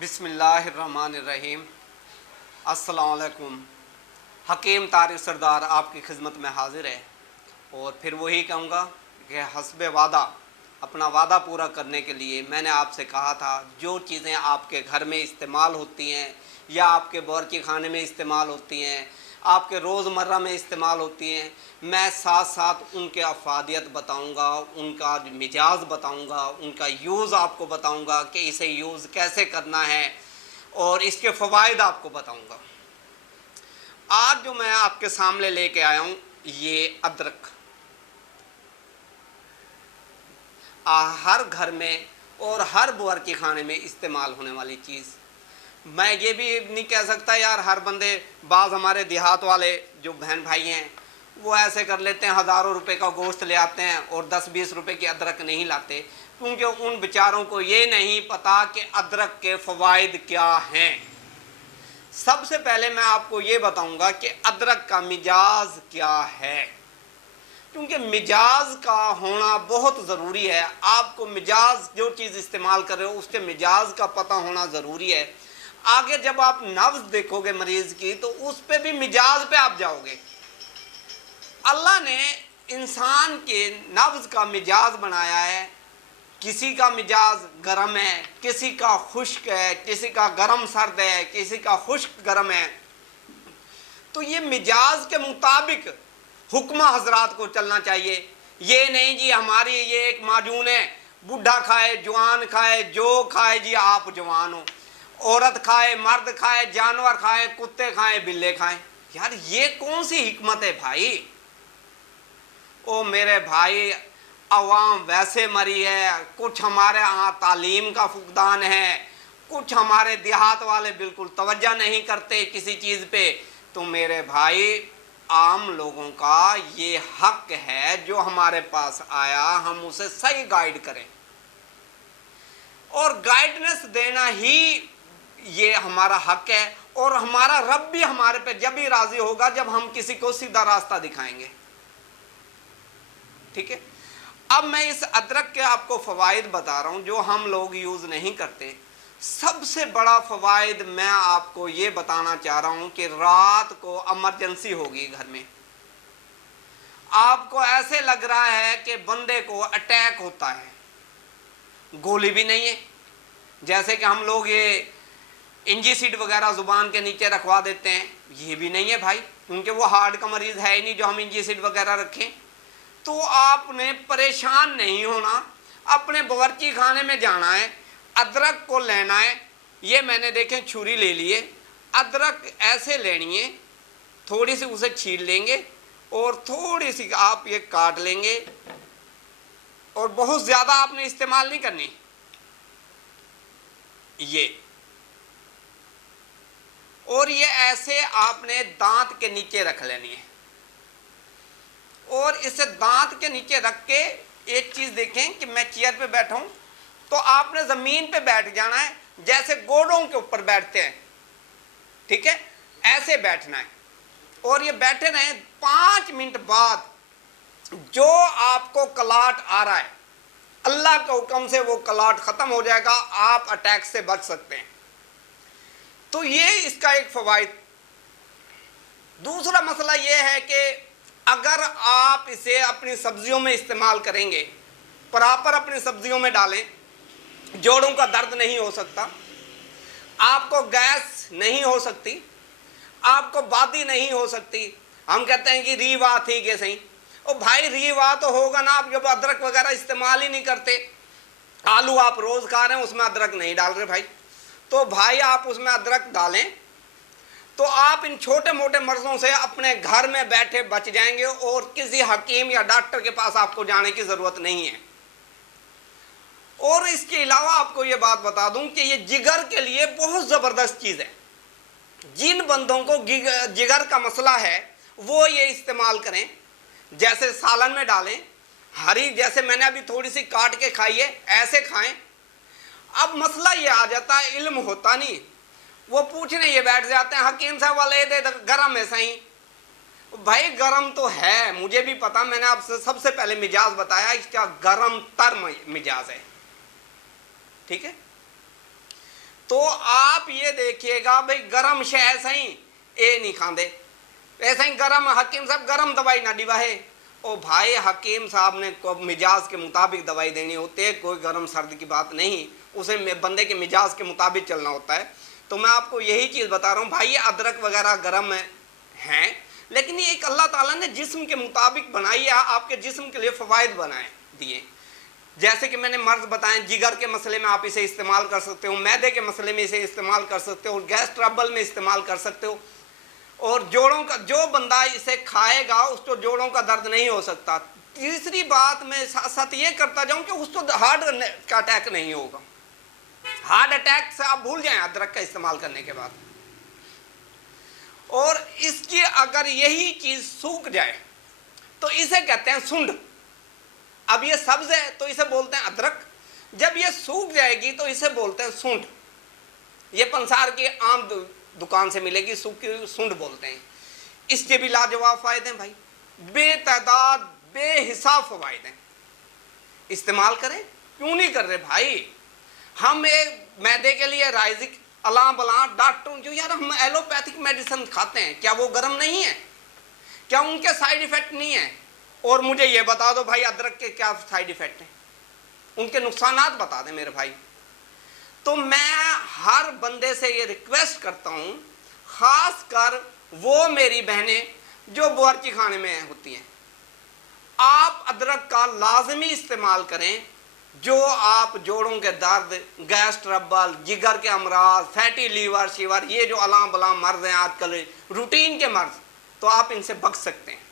بسم اللہ الرحمن الرحیم۔ السلام علیکم۔ حکیم طارق سردار آپ کی خدمت میں حاضر ہے، اور پھر وہی کہوں گا کہ حسب وعدہ، اپنا وعدہ پورا کرنے کے لیے میں نے آپ سے کہا تھا جو چیزیں آپ کے گھر میں استعمال ہوتی ہیں یا آپ کے باورچی خانے میں استعمال ہوتی ہیں، آپ کے روزمرہ میں استعمال ہوتی ہیں، میں ساتھ ساتھ ان کے افادیت بتاؤں گا، ان کا مجاز بتاؤں گا، ان کا یوز آپ کو بتاؤں گا کہ اسے یوز کیسے کرنا ہے، اور اس کے فوائد آپ کو بتاؤں گا۔ آج جو میں آپ کے سامنے لے کے آیا ہوں، یہ ادرک ہر گھر میں اور ہر باورچی خانے میں استعمال ہونے والی چیز۔ میں یہ بھی نہیں کہہ سکتا یار ہر بندے، بعض ہمارے دیہات والے جو بہن بھائی ہیں وہ ایسے کر لیتے ہیں، ہزاروں روپے کا گوشت لے آتے ہیں اور 10-20 روپے کی ادرک نہیں لاتے، کیونکہ ان بیچاروں کو یہ نہیں پتا کہ ادرک کے فوائد کیا ہیں۔ سب سے پہلے میں آپ کو یہ بتاؤں گا کہ ادرک کا مجاز کیا ہے، کیونکہ مجاز کا ہونا بہت ضروری ہے۔ آپ کو مجاز، جو چیز استعمال کر رہے ہو اس کے مجاز کا پتہ ہونا ضروری ہے۔ آگے جب آپ نبض دیکھو گے مریض کی تو اس پہ بھی مجاز پہ آپ جاؤ گے۔ اللہ نے انسان کے نبض کا مجاز بنایا ہے، کسی کا مجاز گرم ہے، کسی کا خشک ہے، کسی کا گرم سرد ہے، کسی کا خشک گرم ہے۔ تو یہ مجاز کے مطابق حکمہ حضرات کو چلنا چاہیے۔ یہ نہیں جی ہماری یہ ایک معجون ہے، بوڑھا کھائے جوان کھائے، جو کھائے جی آپ جوان ہو، عورت کھائے مرد کھائے، جانور کھائے، کتے کھائیں بلے کھائیں۔ یار یہ کون سی حکمت ہے بھائی؟ او میرے بھائی، عوام ویسے مری ہے، کچھ ہمارے ہاں تعلیم کا فقدان ہے، کچھ ہمارے دیہات والے بالکل توجہ نہیں کرتے کسی چیز پہ۔ تو میرے بھائی، عام لوگوں کا یہ حق ہے جو ہمارے پاس آیا ہم اسے صحیح گائیڈ کریں، اور گائیڈنس دینا ہی یہ ہمارا حق ہے، اور ہمارا رب بھی ہمارے پہ جب ہی راضی ہوگا جب ہم کسی کو سیدھا راستہ دکھائیں گے۔ ٹھیک ہے، اب میں اس ادرک کے آپ کو فوائد بتا رہا ہوں جو ہم لوگ یوز نہیں کرتے۔ سب سے بڑا فوائد میں آپ کو یہ بتانا چاہ رہا ہوں کہ رات کو ایمرجنسی ہوگی گھر میں، آپ کو ایسے لگ رہا ہے کہ بندے کو اٹیک ہوتا ہے، گولی بھی نہیں ہے، جیسے کہ ہم لوگ یہ انجی سیڈ وغیرہ زبان کے نیچے رکھوا دیتے ہیں، یہ بھی نہیں ہے بھائی، کیونکہ وہ ہارٹ کا مریض ہے ہی نہیں جو ہم انجی سیڈ وغیرہ رکھیں۔ تو آپ نے پریشان نہیں ہونا، اپنے باورچی خانے میں جانا ہے، ادرک کو لینا ہے۔ یہ میں نے دیکھیں چھری لے لیے، ادرک ایسے لینی ہے، تھوڑی سی اسے چھیل لیں گے اور تھوڑی سی آپ یہ کاٹ لیں گے، اور بہت زیادہ آپ نے استعمال نہیں کرنی، یہ اور یہ ایسے آپ نے دانت کے نیچے رکھ لینی ہے، اور اسے دانت کے نیچے رکھ کے ایک چیز دیکھیں کہ میں چیئر پہ بیٹھا ہوں تو آپ نے زمین پہ بیٹھ جانا ہے، جیسے گوڑوں کے اوپر بیٹھتے ہیں، ٹھیک ہے، ایسے بیٹھنا ہے، اور یہ بیٹھے رہیں۔ 5 منٹ بعد جو آپ کو کلاٹ آ رہا ہے، اللہ کے حکم سے وہ کلاٹ ختم ہو جائے گا، آپ اٹیک سے بچ سکتے ہیں۔ تو یہ اس کا ایک فوائد۔ دوسرا مسئلہ یہ ہے کہ اگر آپ اسے اپنی سبزیوں میں استعمال کریں گے، پراپر اپنی سبزیوں میں ڈالیں، جوڑوں کا درد نہیں ہو سکتا، آپ کو گیس نہیں ہو سکتی، آپ کو بادی نہیں ہو سکتی۔ ہم کہتے ہیں کہ ریوا تھی کہ صحیح، او بھائی ریوا تو ہوگا نا، آپ جب ادرک وغیرہ استعمال ہی نہیں کرتے، آلو آپ روز کھا رہے ہیں اس میں ادرک نہیں ڈال رہے بھائی، تو بھائی آپ اس میں ادرک ڈالیں تو آپ ان چھوٹے موٹے مرضوں سے اپنے گھر میں بیٹھے بچ جائیں گے، اور کسی حکیم یا ڈاکٹر کے پاس آپ کو جانے کی ضرورت نہیں ہے۔ اور اس کے علاوہ آپ کو یہ بات بتا دوں کہ یہ جگر کے لیے بہت زبردست چیز ہے۔ جن بندوں کو جگر کا مسئلہ ہے وہ یہ استعمال کریں، جیسے سالن میں ڈالیں، ہری جیسے میں نے ابھی تھوڑی سی کاٹ کے کھائی ہے، ایسے کھائیں۔ اب مسئلہ یہ آ جاتا ہے، علم ہوتا نہیں، وہ پوچھنے یہ بیٹھ جاتے ہیں حکیم صاحب والے دے گرم ہے صحیح۔ بھائی گرم تو ہے، مجھے بھی پتا، میں نے آپ سے سب سے پہلے مجاز بتایا، اس کا گرم تر مجاز ہے، ٹھیک ہے۔ تو آپ یہ دیکھیے گا بھائی گرم شے ایسا ہی اے نہیں کھاندے، ایسا ہی گرم حکیم صاحب گرم دوائی نہ دیواہے، او بھائی حکیم صاحب نے مزاج کے مطابق دوائی دینی ہوتی ہے، کوئی گرم سرد کی بات نہیں، اسے بندے کے مزاج کے مطابق چلنا ہوتا ہے۔ تو میں آپ کو یہی چیز بتا رہا ہوں بھائی، یہ ادرک وغیرہ گرم ہیں لیکن یہ ایک اللہ تعالیٰ نے جسم کے مطابق بنائی ہے، آپ کے جسم کے لیے فوائد بنائے دیے، جیسے کہ میں نے مرض بتائیں، جگر کے مسئلے میں آپ اسے استعمال کر سکتے ہو، معدے کے مسئلے میں اسے استعمال کر سکتے ہو، گیس ٹربل میں استعمال کر سکتے ہو، اور جوڑوں کا جو بندہ اسے کھائے گا اس کو جوڑوں کا درد نہیں ہو سکتا۔ تیسری بات میں ساتھ ساتھ یہ کرتا جاؤں کہ اس کو ہارٹ کا اٹیک نہیں ہوگا، ہارٹ اٹیک سے آپ بھول جائیں ادرک کا استعمال کرنے کے بعد۔ اور اس کی اگر یہی چیز سوکھ جائے تو اسے کہتے ہیں سنڈ، اب یہ سبز ہے تو اسے بولتے ہیں ادرک، جب یہ سوکھ جائے گی تو اسے بولتے ہیں سونڈ، یہ پنسار کی عام دکان سے ملے گی، سوکھی سونڈ بولتے ہیں۔ اس کے بھی لاجواب فائدے ہیں بھائی، بے تعداد بے حساب فوائد ہیں، استعمال کریں، کیوں نہیں کر رہے بھائی؟ ہم ایک معدے کے لیے رائزک الاں بلاں ڈاکٹر جو یار ہم ایلوپیتھک میڈیسن کھاتے ہیں، کیا وہ گرم نہیں ہے؟ کیا ان کے سائیڈ ایفیکٹ نہیں ہیں؟ اور مجھے یہ بتا دو بھائی ادرک کے کیا سائیڈ ایفیکٹ ہیں، ان کے نقصانات بتا دیں میرے بھائی۔ تو میں ہر بندے سے یہ ریکویسٹ کرتا ہوں، خاص کر وہ میری بہنیں جو باورچی خانے میں ہوتی ہیں، آپ ادرک کا لازمی استعمال کریں، جو آپ جوڑوں کے درد، گیس ٹربل، جگر کے امراض، فیٹی لیور شیور، یہ جو الاں بلاں مرض ہیں آج کل روٹین کے مرض، تو آپ ان سے بچ سکتے ہیں۔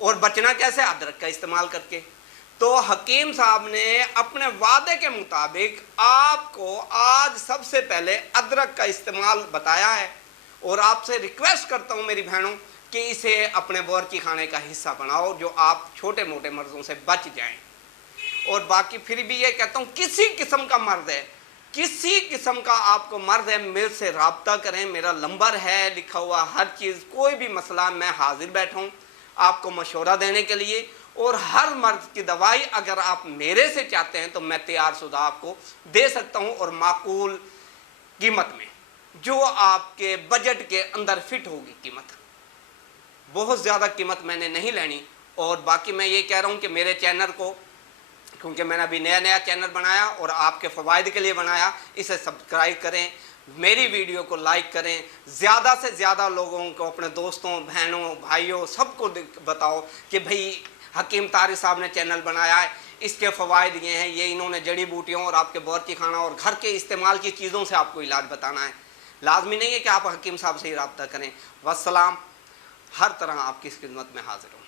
اور بچنا کیسے؟ ادرک کا استعمال کر کے۔ تو حکیم صاحب نے اپنے وعدے کے مطابق آپ کو آج سب سے پہلے ادرک کا استعمال بتایا ہے، اور آپ سے ریکویسٹ کرتا ہوں میری بہنوں کہ اسے اپنے باورچی خانے کا حصہ بناؤ، جو آپ چھوٹے موٹے مرضوں سے بچ جائیں۔ اور باقی پھر بھی یہ کہتا ہوں، کسی قسم کا مرض ہے، کسی قسم کا آپ کو مرض ہے، میرے سے رابطہ کریں، میرا نمبر ہے لکھا ہوا، ہر چیز، کوئی بھی مسئلہ میں حاضر بیٹھا ہوں آپ کو مشورہ دینے کے لیے، اور ہر مرض کی دوائی اگر آپ میرے سے چاہتے ہیں تو میں تیار شدہ آپ کو دے سکتا ہوں، اور معقول قیمت میں، جو آپ کے بجٹ کے اندر فٹ ہوگی قیمت، بہت زیادہ قیمت میں نے نہیں لینی۔ اور باقی میں یہ کہہ رہا ہوں کہ میرے چینل کو، کیونکہ میں نے ابھی نیا چینل بنایا اور آپ کے فوائد کے لیے بنایا، اسے سبسکرائب کریں، میری ویڈیو کو لائک کریں، زیادہ سے زیادہ لوگوں کو، اپنے دوستوں، بہنوں، بھائیوں، سب کو بتاؤ کہ بھئی حکیم طارق صاحب نے چینل بنایا ہے، اس کے فوائد یہ ہیں، یہ انہوں نے جڑی بوٹیوں اور آپ کے باورچی خانہ اور گھر کے استعمال کی چیزوں سے آپ کو علاج بتانا ہے۔ لازمی نہیں ہے کہ آپ حکیم صاحب سے ہی رابطہ کریں۔ والسلام، ہر طرح آپ کی خدمت میں حاضر ہوں۔